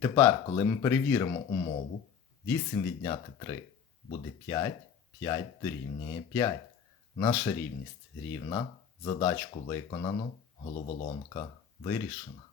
Тепер, коли ми перевіримо умову, 8 відняти 3 буде 5, 5 дорівнює 5. Наша рівність рівна, задачку виконано, головоломка вирішена.